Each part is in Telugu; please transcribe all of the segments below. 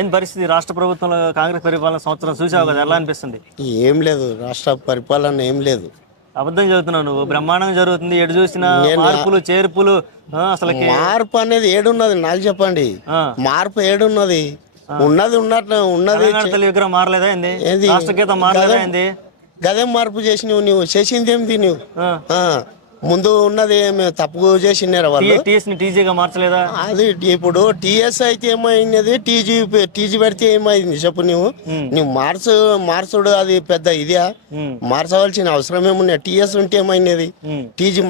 ఏం పరిస్థితి రాష్ట్ర ప్రభుత్వంలో కాంగ్రెస్ పరిపాలన సంవత్సరం చూసావు కదా, ఎలా అనిపిస్తుంది? ఏం లేదు, రాష్ట్ర పరిపాలన ఏం లేదు. అబద్ధం చదువుతున్నావు నువ్వు. బ్రహ్మాండంగా జరుగుతుంది, ఎటు చూసినా నేను మార్పులు చేర్పులు. అసలుకి మార్పు అనేది ఏడున్నది నాకు చెప్పండి. మార్పు ఏడున్నది? ఉన్నది ఉన్నట్లు ఉన్నది. తెలంగాణ తల్లి విగ్రహం మారలేదా ఏంది? ఏంది? రాష్ట్ర గీతం మారలేదా ఏంది? గదేం మార్పు చేసినవు నువ్వు? చేసింది ఏంది నువ్వు? ముందు ఉన్నది మేము తప్పు చేసినారా వాళ్ళు? టీఎస్ ని టీజీగా మార్చలేదా? అది ఇప్పుడు టీఎస్ అయితే ఏమైనది, టీజీ పెడితే ఏమైంది చెప్పు నువ్వు? నువ్వు మార్చుడు అది పెద్ద ఇదే. మార్చవలసిన అవసరం ఏమున్నది? టీఎస్ ఉంటే ఏమైనది? టీజీ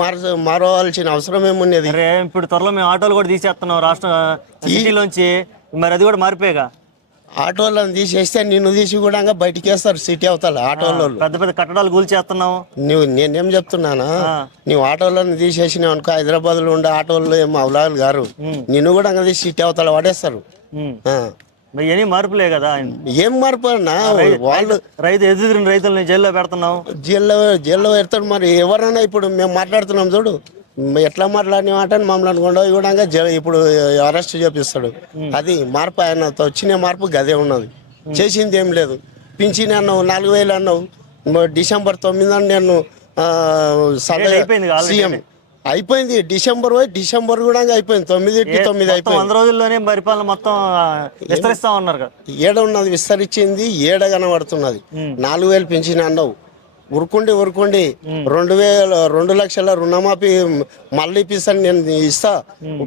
మారవలసిన అవసరం ఏమున్నది? ఇప్పుడు త్వరలో మేము ఆటోలు కూడా తీసేస్తున్నాం రాష్ట్ర సిటీలోంచి, మరి అది కూడా మారిపోయాగా. ఆటోలను తీసేస్తే నిన్ను తీసి కూడా బయటికి వేస్తారు సిటీ అవతల ఆటోలో. పెద్ద పెద్ద కట్టడాలు కూల్చేస్తున్నావు. నేనేం చెప్తున్నానా, నువ్వు ఆటోలను తీసేసినావు అనుకో, హైదరాబాద్ లో ఉండే ఆటోల్లో ఏమో అవలాలు గారు నిన్ను కూడా తీసి సిటీ అవతల పడేస్తారు. ఇవన్నీ మార్పులే కదా. ఏం మార్పు అన్నా? వాళ్ళు ఎదురు రైతులని జైల్లో పెడుతున్నావు. జైల్లో పెడతాడు. మరి ఎవరన్నా ఇప్పుడు మేము మాట్లాడుతున్నాం చూడు, ఎట్లా మాట్లాడిన మాట మమ్మల్ని కొండ కూడా ఇప్పుడు అరెస్ట్ చేపిస్తాడు. అది మార్పు. ఆయన వచ్చిన మార్పు గదే ఉన్నది. చేసింది ఏం లేదు. పింఛన్ అన్నావు 4,000 అన్నావు. డిసెంబర్ 9 నేను సీఎం అయిపోయింది. డిసెంబర్ కూడా అయిపోయింది. 9 అయిపోయింది. 100 రోజుల్లోనే పరిపాలన మొత్తం విస్తరిస్తా ఉన్నారు కదా. ఏడ ఉన్నది విస్తరించింది, ఏడ కనబడుతున్నది. 4,000 పింఛన్ అన్నావు. ఉరుకుండి 2 లక్షల రుణమాఫీ మళ్ళీ ఇప్పిస్తాను నేను ఇస్తా,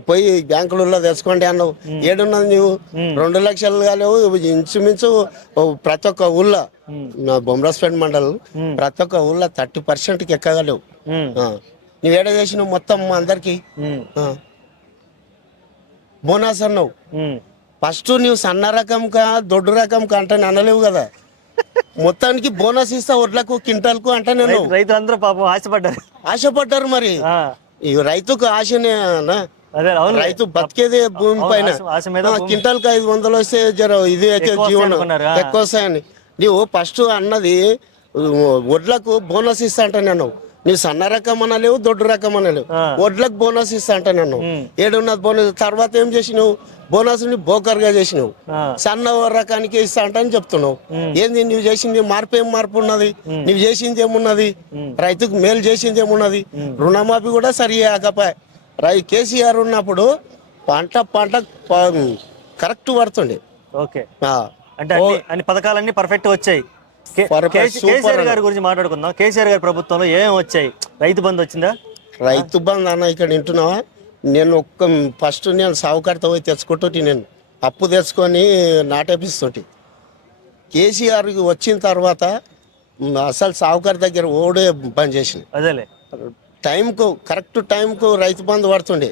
పోయి బ్యాంకులలో తెచ్చుకోండి అన్నావు. ఏడున్నది నువ్వు? 2 లక్షలు కాలేవు. ఇంచుమించు ప్రతి ఒక్క ఊళ్ళో బొమ్మరాజ్పేట మండలం ప్రతి ఒక్క ఊళ్ళో 30%కి ఎక్కగలేవు. నువ్వేడ చేసినావు మొత్తం అందరికి? బోనస్ అన్నావు. ఫస్ట్ నువ్వు సన్న రకం కా దొడ్డు రకం కా అంటే అనలేవు కదా. మొత్తానికి బోనస్ ఇస్తా వడ్లకు క్వింటాల్కు అంటే నేను. రైతులందరూ పాపం ఆశపడ్డారు. మరి ఈ రైతుకు ఆశనే. రైతు బతికేదే భూమి పైన. క్వింటాల్కి 500 వస్తే జర ఇది అయితే జీవనం ఎక్కువ వస్తాయని నీవు ఫస్ట్ అన్నది. వడ్లకు బోనస్ ఇస్తా అంటే నేను. నువ్వు సన్న రకం అనలేవు, దొడ్డు రకం అనలేవు. వడ్లకు బోనస్ ఇస్తా అంటే నేను. ఏడున్నది బోనస్. తర్వాత ఏం చేసినావు? బోనస్ ని బోకర్గా చేసినావు. సన్న రకానికి ఇస్తా అంటని చెప్తున్నావు. ఏంది నువ్వు చేసింది? మార్పు ఏం మార్పు ఉన్నది? నువ్వు చేసింది ఏమున్నది? రైతుకు మేలు చేసింది ఏమున్నది? రుణమాఫీ కూడా సరి కాకపోయా. కేసీఆర్ ఉన్నప్పుడు పంట కరెక్ట్ పడుతుండే. అంటే అన్ని పథకాలన్నీ పర్ఫెక్ట్ వచ్చాయి. కేసీఆర్ గారి గురించి మాట్లాడుకుందాం. కేసీఆర్ గారి ప్రభుత్వంలో ఏం వచ్చాయి? రైతు బంధు వచ్చిందా? రైతు బంధు అన్న ఇక్కడ వింటున్నావా? నేను ఫస్ట్ నేను సావుకారితో పోయి తెచ్చుకుంటుంటే, నేను అప్పు తెచ్చుకొని నాటేపిస్తుంటే. కేసీఆర్ వచ్చిన తర్వాత అసలు సావుకారి దగ్గర ఓడే బంద్ చేసింది. అదేలే టైంకు కరెక్ట్ టైంకు రైతు బంధు పడుతుండే.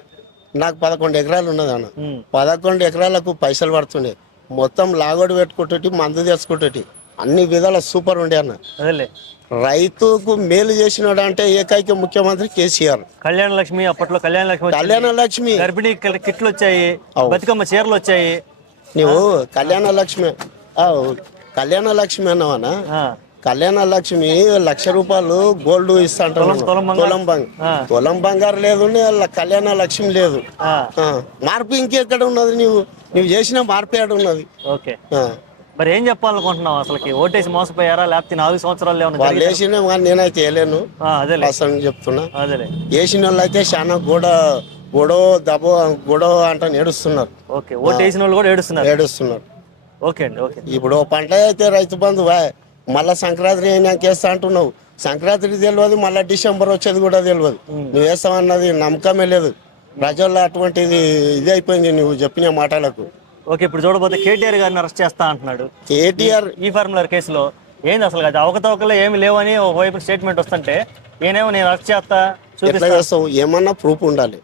నాకు 11 ఎకరాలు ఉన్నది అన్న. 11 ఎకరాలకు పైసలు పడుతుండే. మొత్తం లాగోడు పెట్టుకుంటే, మందు తెచ్చుకుంటే, అన్ని విధాల సూపర్ ఉండే అన్న. అదేలే రైతుకు మేలు చేసినాడు అంటే ఏకైక ముఖ్యమంత్రి కేసీఆర్. కళ్యాణ లక్ష్మి, అప్పట్లో కళ్యాణ లక్ష్మి గర్భిణీ కిట్లు వచ్చాయి, బతుకమ్మ చీరలు వచ్చాయి. నువ్వు కళ్యాణ లక్ష్మి అన్నావనా? కళ్యాణ లక్ష్మి 1,00,000 రూపాయలు గోల్డ్ ఇస్తా అంటారు. తులం బంగారు లేదు, కళ్యాణ లక్ష్మి లేదు. మార్పు ఇంకెక్కడ ఉన్నది? నువ్వు చేసిన మార్పు ఏడ ఉన్నది? మరి ఏం చెప్పాలనుకుంటున్నావు? అసలుకి ఓటేసి మోసపోయారా, లేకపోతే 4 సంవత్సరాలు వాళ్ళు వేసిన నేనైతే వేయలేను. చెప్తున్నా, వేసిన వాళ్ళు అయితే చాలా గొడవ అంటే ఏడుస్తున్నారు. ఓటేసిన వాళ్ళు కూడా ఏడుస్తున్నారు. ఇప్పుడు పంట అయితే రైతు బంధు మళ్ళా సంక్రాంతి అయినాక వేస్తా అంటున్నావు. సంక్రాంతి తెలియదు, మళ్ళీ డిసెంబర్ వచ్చేది కూడా తెలియదు. నువ్వు వేస్తామన్నది నమ్మకమే లేదు ప్రజల్లో. అటువంటిది ఇది అయిపోయింది నువ్వు చెప్పిన మాటలకు. ఇప్పుడు చూడబోతే కేటీఆర్ గారిని అరెస్ట్ చేస్తా అంటున్నాడు. కేటీఆర్ ఈ ఫార్ములర్ కేసులో ఏంది అసలు? అది అవకతవకలు ఏమి లేవని ఒకవైపు స్టేట్మెంట్ వస్తుంటే, నేనేమో నేను అరెస్ట్ చేస్తావు. ఏమన్నా ప్రూఫ్ ఉండాలి.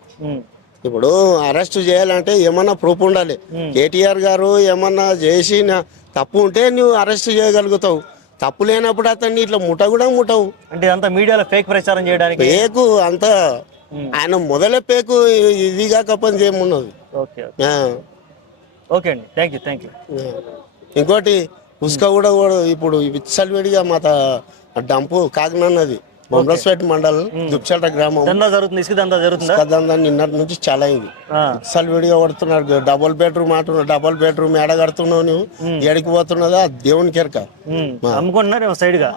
ఇప్పుడు అరెస్ట్ చేయాలంటే ఏమన్నా ప్రూఫ్ ఉండాలి. కేటీఆర్ గారు ఏమన్నా చేసి తప్పు ఉంటే నువ్వు అరెస్ట్ చేయగలుగుతావు. తప్పు లేనప్పుడు అతన్ని ఇట్లా ముట్టవు. అంటే అంతా మీడియాలో ఫేక్ ప్రచారం చేయడానికి. పేకు అంతా ఆయన మొదలే పేకు. ఇది కాకపోతే ఏమున్నది? ఓకే అండి, థ్యాంక్ యూ. ఇంకోటి ఉసుక కూడా ఇప్పుడు విచ్చలవిడిగా డంపు కాకినన్నది బొమ్మలపేట మండలం దుప్చట గ్రామం. దందా జరుగుతుంది, ఇసుక దందా జరుగుతుందా? దందా నిన్నటి నుంచి చాలా అయింది. అసలు విడిగా కొడుతున్నారు. డబుల్ బెడ్రూమ్ అంటున్నారు. డబుల్ బెడ్రూమ్ ఎడ కడుతున్నావు నువ్వు, ఎడికి పోతున్నదా దేవుని కెరక. అమ్ముకుంటున్నారు సైడ్ గా,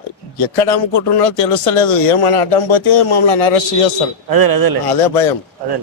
ఎక్కడ అమ్ముకుంటున్నారో తెలుస్తలేదు. ఏమైనా అడ్డం పోతే మమ్మల్ని అరెస్ట్ చేస్తారు. అదే అదే భయం. అదే